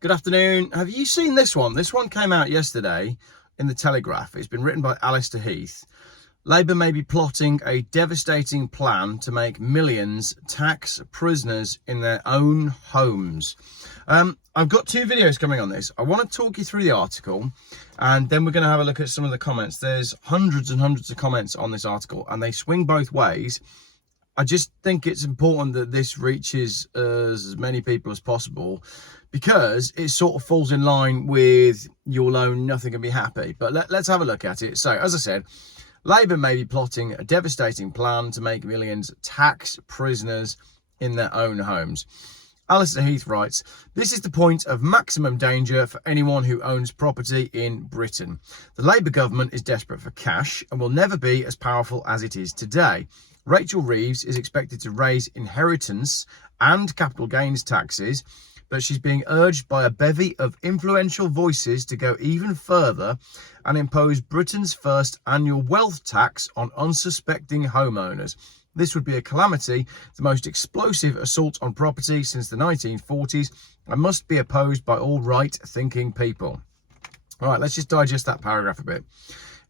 Good afternoon. Have you seen this one? This one came out yesterday in the Telegraph. It's been written by Allister Heath. Labour may be plotting a devastating plan to make millions tax prisoners in their own homes. I've got two videos coming on this. I want to talk you through the article, and then we're going to have a look at some of the comments. There's hundreds and hundreds of comments on this article, and they swing both ways. I just think it's important that this reaches as many people as possible, because it sort of falls in line with "you'll own nothing and be happy." But let's have a look at it. So, as I said, Labour may be plotting a devastating plan to make millions tax prisoners in their own homes. Allister Heath writes, "This is the point of maximum danger for anyone who owns property in Britain. The Labour government is desperate for cash and will never be as powerful as it is today. Rachel Reeves is expected to raise inheritance and capital gains taxes, but she's being urged by a bevy of influential voices to go even further and impose Britain's first annual wealth tax on unsuspecting homeowners. This would be a calamity, the most explosive assault on property since the 1940s, and must be opposed by all right-thinking people." All right, let's just digest that paragraph a bit.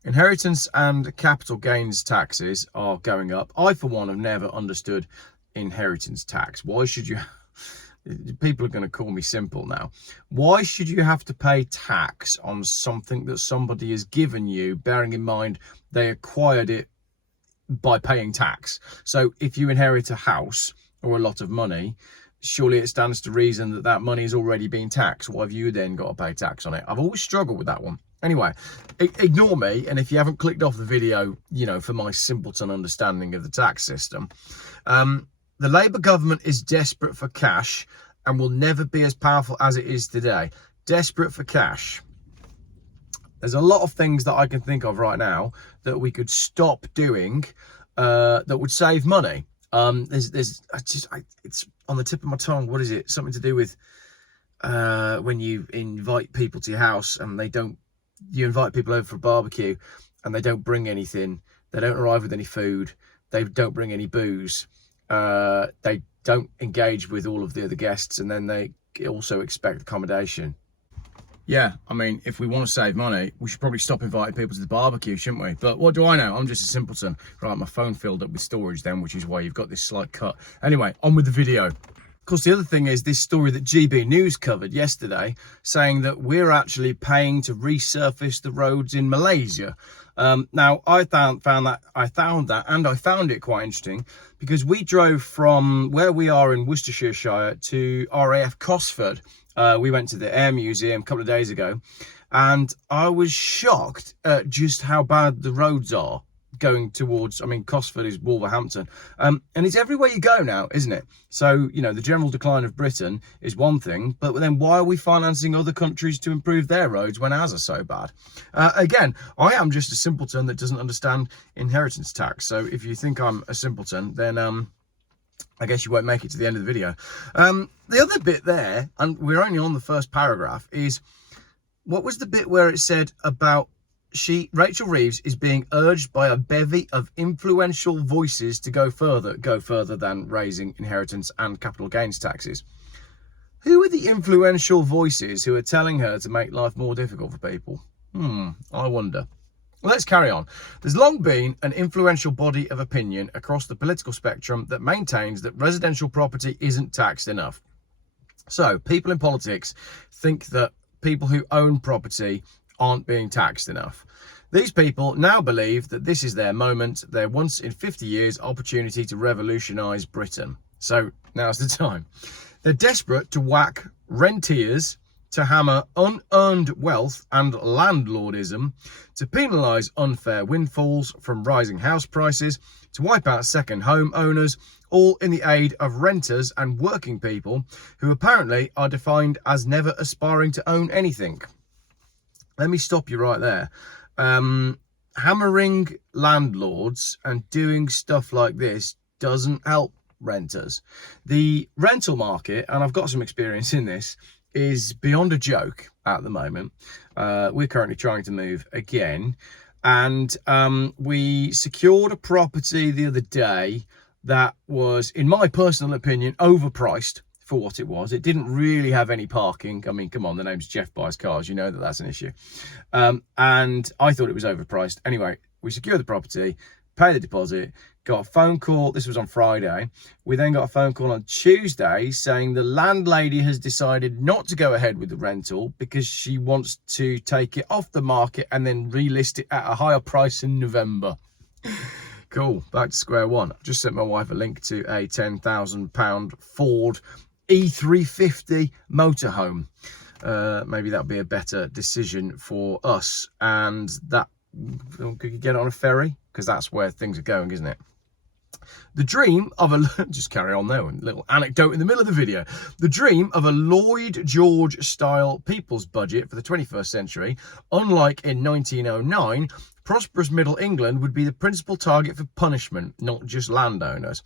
Inheritance and capital gains taxes are going up. I, for one, have never understood inheritance tax. Why should you... People are going to call me simple now. Why should you have to pay tax on something that somebody has given you, bearing in mind they acquired it by paying tax? So if you inherit a house or a lot of money, surely it stands to reason that that money has already been taxed. Why have you then got to pay tax on it? I've always struggled with that one. Anyway, ignore me, and if you haven't clicked off the video, for my simpleton understanding of the tax system. The Labour government is desperate for cash and will never be as powerful as it is today. Desperate for cash. There's a lot of things that I can think of right now that we could stop doing that would save money. It's on the tip of my tongue. What is it? Something to do with when you invite people to your house and you invite people over for a barbecue and they don't bring anything. They don't arrive with any food. They don't bring any booze. They don't engage with all of the other guests, and then they also expect accommodation. Yeah, I mean, if we want to save money, we should probably stop inviting people to the barbecue, shouldn't we? But what do I know? I'm just a simpleton. Right, my phone filled up with storage then, which is why you've got this slight cut. Anyway, on with the video. Of course, the other thing is this story that GB News covered yesterday, saying that we're actually paying to resurface the roads in Malaysia. Now, I found it quite interesting, because we drove from where we are in Worcestershire to RAF Cosford. We went to the Air Museum a couple of days ago, and I was shocked at just how bad the roads are going towards, Cosford is Wolverhampton. And it's everywhere you go now, isn't it? So, the general decline of Britain is one thing, but then why are we financing other countries to improve their roads when ours are so bad? Again, I am just a simpleton that doesn't understand inheritance tax. So if you think I'm a simpleton, then I guess you won't make it to the end of the video. The other bit there, and we're only on the first paragraph, is what was the bit where it said about Rachel Reeves is being urged by a bevy of influential voices to go further than raising inheritance and capital gains taxes. Who are the influential voices who are telling her to make life more difficult for people? I wonder. Let's carry on. There's long been an influential body of opinion across the political spectrum that maintains that residential property isn't taxed enough. So people in politics think that people who own property aren't being taxed enough. These people now believe that this is their moment, their once in 50 years opportunity to revolutionise Britain. So now's the time. They're desperate to whack rentiers, to hammer unearned wealth and landlordism, to penalise unfair windfalls from rising house prices, to wipe out second home owners, all in the aid of renters and working people who apparently are defined as never aspiring to own anything. Let me stop you right there. Hammering landlords and doing stuff like this doesn't help renters. The rental market, and I've got some experience in this, is beyond a joke at the moment. We're currently trying to move again, and we secured a property the other day that was, in my personal opinion, overpriced for what it was. It didn't really have any parking. I mean, come on, the name's Jeff Buys Cars. You know that that's an issue. And I thought it was overpriced. Anyway, we secured the property, paid the deposit, got a phone call. This was on Friday. We then got a phone call on Tuesday saying the landlady has decided not to go ahead with the rental because she wants to take it off the market and then relist it at a higher price in November. Cool, back to square one. I've just sent my wife a link to a £10,000 Ford E350 motorhome. Maybe that'll be a better decision for us. And that, could you get it on a ferry? Because that's where things are going, isn't it? The dream of a, just carry on there, a little anecdote in the middle of the video. The dream of a Lloyd George style people's budget for the 21st century, unlike in 1909, prosperous Middle England would be the principal target for punishment, not just landowners.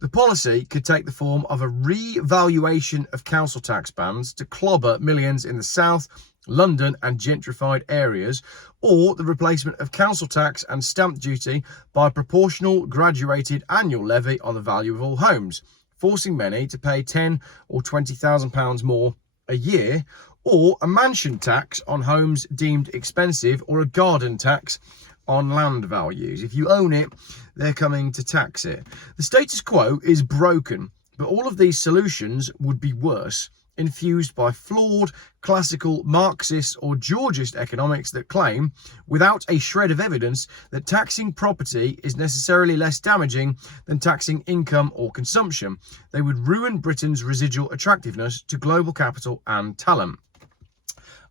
The policy could take the form of a revaluation of council tax bands to clobber millions in the south, London and gentrified areas, or the replacement of council tax and stamp duty by a proportional graduated annual levy on the value of all homes, forcing many to pay £10,000 or £20,000 more a year, or a mansion tax on homes deemed expensive, or a garden tax on land values. If you own it, they're coming to tax it. The status quo is broken, but all of these solutions would be worse, infused by flawed, classical, Marxist or Georgist economics that claim, without a shred of evidence, that taxing property is necessarily less damaging than taxing income or consumption. They would ruin Britain's residual attractiveness to global capital and talent.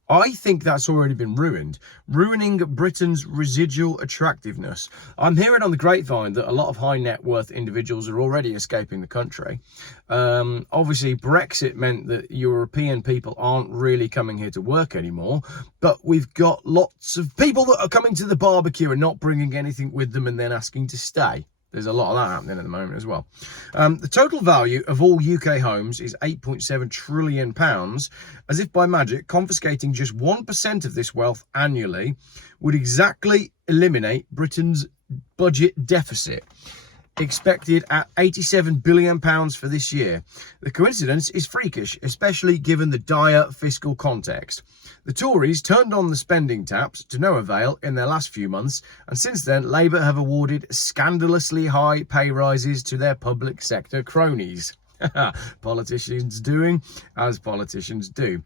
I think that's already been ruined, ruining Britain's residual attractiveness. I'm hearing on the grapevine that a lot of high net worth individuals are already escaping the country. Obviously, Brexit meant that European people aren't really coming here to work anymore, but we've got lots of people that are coming to the barbecue and not bringing anything with them and then asking to stay. There's a lot of that happening at the moment as well. The total value of all UK homes is £8.7 trillion. As if by magic, confiscating just 1% of this wealth annually would exactly eliminate Britain's budget deficit, expected at £87 billion for this year. The coincidence is freakish, especially given the dire fiscal context. The Tories turned on the spending taps to no avail in their last few months, and since then Labour have awarded scandalously high pay rises to their public sector cronies. Politicians doing as politicians do.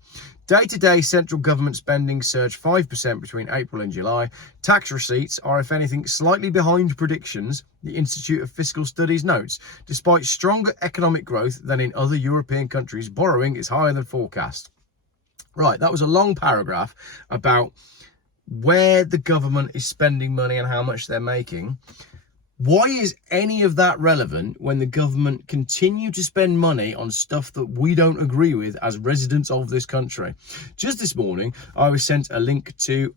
Day-to-day central government spending surged 5% between April and July. Tax receipts are, if anything, slightly behind predictions, the Institute of Fiscal Studies notes. Despite stronger economic growth than in other European countries, borrowing is higher than forecast. Right, that was a long paragraph about where the government is spending money and how much they're making. Why is any of that relevant when the government continue to spend money on stuff that we don't agree with as residents of this country? Just this morning, I was sent a link to,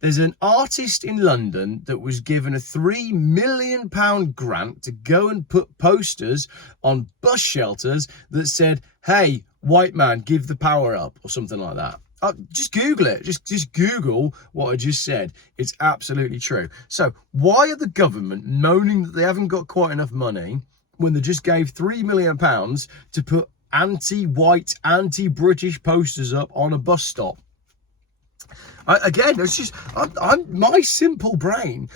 there's an artist in London that was given a £3 million grant to go and put posters on bus shelters that said, "Hey, white man, give the power up," or something like that. Just Google it. Just Google what I just said. It's absolutely true. So why are the government moaning that they haven't got quite enough money when they just gave £3 million to put anti-white, anti-British posters up on a bus stop? Again, it's just, my simple brain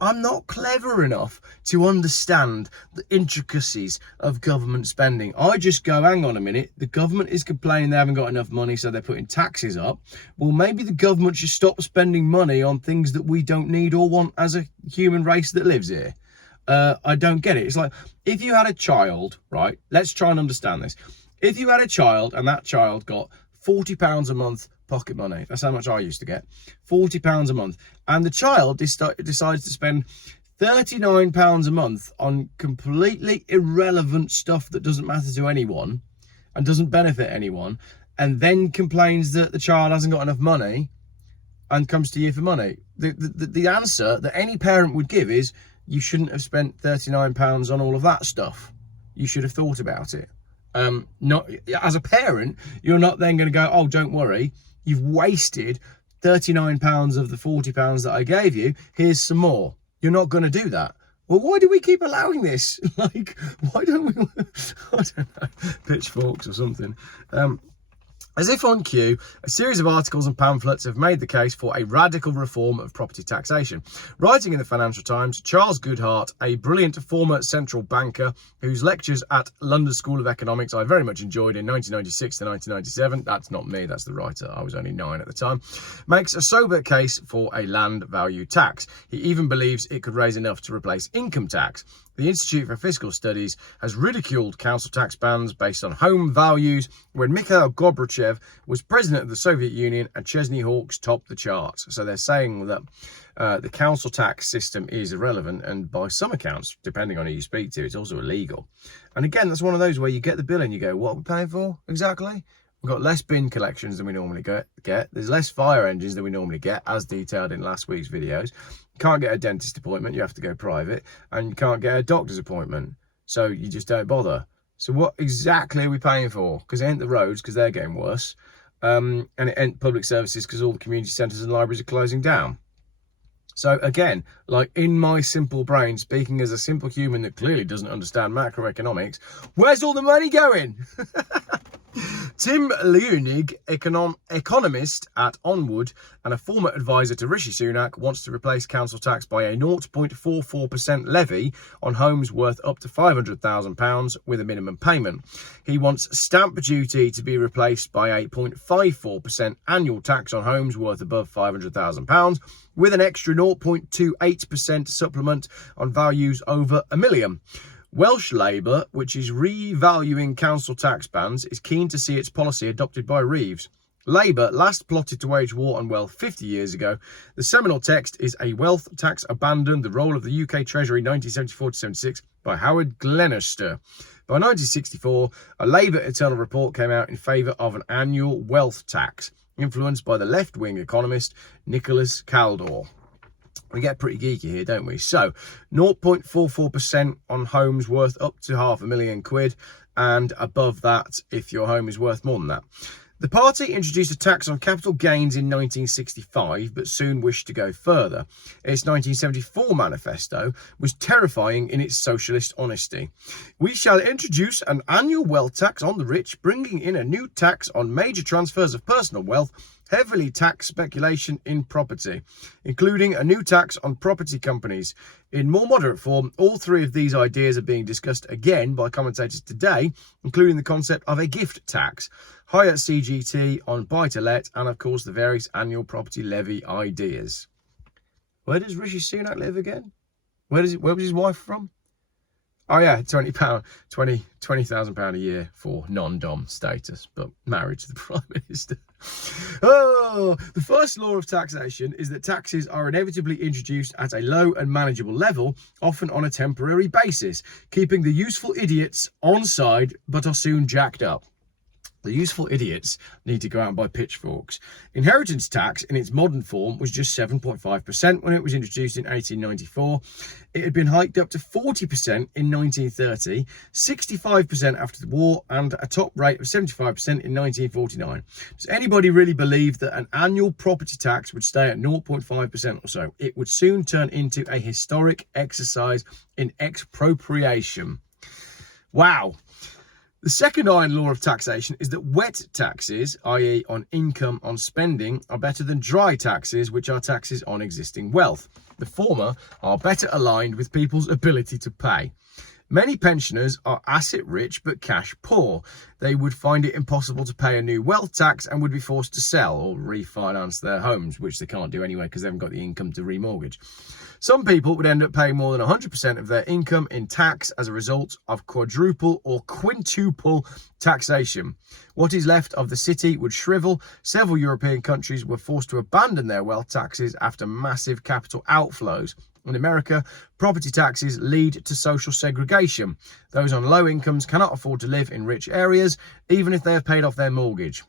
I'm not clever enough to understand the intricacies of government spending. I just go, hang on a minute, the government is complaining they haven't got enough money, so they're putting taxes up. Well, maybe the government should stop spending money on things that we don't need or want as a human race that lives here. I don't get it. It's like, if you had a child, right? Let's try and understand this. If you had a child and that child got £40 a month pocket money, that's how much I used to get, £40 a month, and the child decides to spend £39 a month on completely irrelevant stuff that doesn't matter to anyone and doesn't benefit anyone, and then complains that the child hasn't got enough money and comes to you for money. The answer that any parent would give is, you shouldn't have spent £39 on all of that stuff. You should have thought about it. Not as a parent, you're not then going to go, oh, don't worry, you've wasted £39 of the £40 that I gave you, here's some more. You're not going to do that. Well, why do we keep allowing this? Like, why don't we? I don't know, pitchforks or something. As if on cue, a series of articles and pamphlets have made the case for a radical reform of property taxation. Writing in the Financial Times, Charles Goodhart, a brilliant former central banker whose lectures at London School of Economics I very much enjoyed in 1996 to 1997, that's not me, that's the writer, I was only 9 at the time, makes a sober case for a land value tax. He even believes it could raise enough to replace income tax. The Institute for Fiscal Studies has ridiculed council tax bans based on home values when Mikhail Gorbachev was president of the Soviet Union and Chesney Hawkes topped the charts. So they're saying that the council tax system is irrelevant, and by some accounts, depending on who you speak to, it's also illegal. And again, that's one of those where you get the bill and you go, what are we paying for exactly? We've got less bin collections than we normally get. There's less fire engines than we normally get, as detailed in last week's videos. You can't get a dentist appointment, you have to go private, and you can't get a doctor's appointment, so you just don't bother. So what exactly are we paying for? Because it ain't the roads, because they're getting worse, and it ain't public services, because all the community centres and libraries are closing down. So again, like in my simple brain, speaking as a simple human that clearly doesn't understand macroeconomics, where's all the money going? Tim Leonig, economist at Onwood and a former advisor to Rishi Sunak, wants to replace council tax by a 0.44% levy on homes worth up to £500,000 with a minimum payment. He wants stamp duty to be replaced by a 0.54% annual tax on homes worth above £500,000 with an extra 0.28% supplement on values over £1 million. Welsh Labour, which is revaluing council tax bans, is keen to see its policy adopted by Reeves. Labour last plotted to wage war on wealth 50 years ago. The seminal text is A Wealth Tax Abandoned, the Role of the UK Treasury 1974-76 by Howard Glenister. By 1964, a Labour internal report came out in favour of an annual wealth tax, influenced by the left-wing economist Nicholas Caldor. We get pretty geeky here, don't we? So 0.44% on homes worth up to £500,000, and above that if your home is worth more than that. The party introduced a tax on capital gains in 1965, but soon wished to go further. Its 1974 manifesto was terrifying in its socialist honesty. We shall introduce an annual wealth tax on the rich, bringing in a new tax on major transfers of personal wealth, heavily tax speculation in property, including a new tax on property companies. In more moderate form, all three of these ideas are being discussed again by commentators today, including the concept of a gift tax, higher CGT on buy-to-let, and of course the various annual property levy ideas. Where does Rishi Sunak live again? Where was his wife from? Oh yeah, £20,000 a year for non-dom status, but married to the Prime Minister. Oh, the first law of taxation is that taxes are inevitably introduced at a low and manageable level, often on a temporary basis, keeping the useful idiots on side, but are soon jacked up. The useful idiots need to go out and buy pitchforks. Inheritance tax in its modern form was just 7.5% when it was introduced in 1894. It had been hiked up to 40% in 1930, 65% after the war, and a top rate of 75% in 1949. Does anybody really believe that an annual property tax would stay at 0.5% or so? It would soon turn into a historic exercise in expropriation. Wow. The second iron law of taxation is that wet taxes, i.e. on income, on spending, are better than dry taxes, which are taxes on existing wealth. The former are better aligned with people's ability to pay. Many pensioners are asset rich but cash poor. They would find it impossible to pay a new wealth tax and would be forced to sell or refinance their homes, which they can't do anyway because they haven't got the income to remortgage. Some people would end up paying more than 100% of their income in tax as a result of quadruple or quintuple taxation. What is left of the city would shrivel. Several European countries were forced to abandon their wealth taxes after massive capital outflows. In America, property taxes lead to social segregation. Those on low incomes cannot afford to live in rich areas, even if they have paid off their mortgage.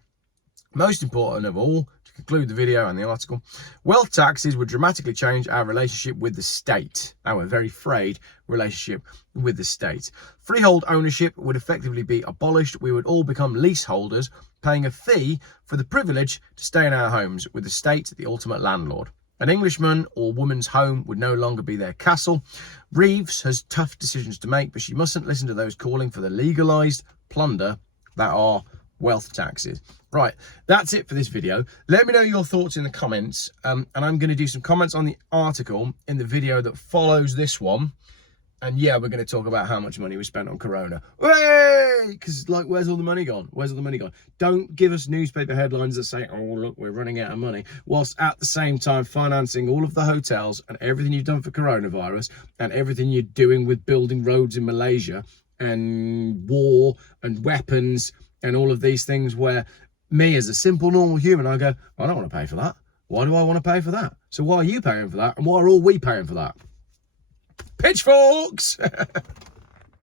Most important of all, to conclude the video and the article, wealth taxes would dramatically change our relationship with the state, our very frayed relationship with the state. Freehold ownership would effectively be abolished. We would all become leaseholders, paying a fee for the privilege to stay in our homes, with the state the ultimate landlord. An Englishman or woman's home would no longer be their castle. Reeves has tough decisions to make, but she mustn't listen to those calling for the legalised plunder that are wealth taxes. Right, that's it for this video. Let me know your thoughts in the comments, and I'm going to do some comments on the article in the video that follows this one. And yeah, we're going to talk about how much money we spent on Corona. Hey! Because, like, where's all the money gone? Where's all the money gone? Don't give us newspaper headlines that say, oh, look, we're running out of money, whilst at the same time financing all of the hotels and everything you've done for coronavirus and everything you're doing with building roads in Malaysia and war and weapons and all of these things, where me as a simple, normal human, I go, I don't want to pay for that. Why do I want to pay for that? So why are you paying for that? And why are all we paying for that? Pitchforks!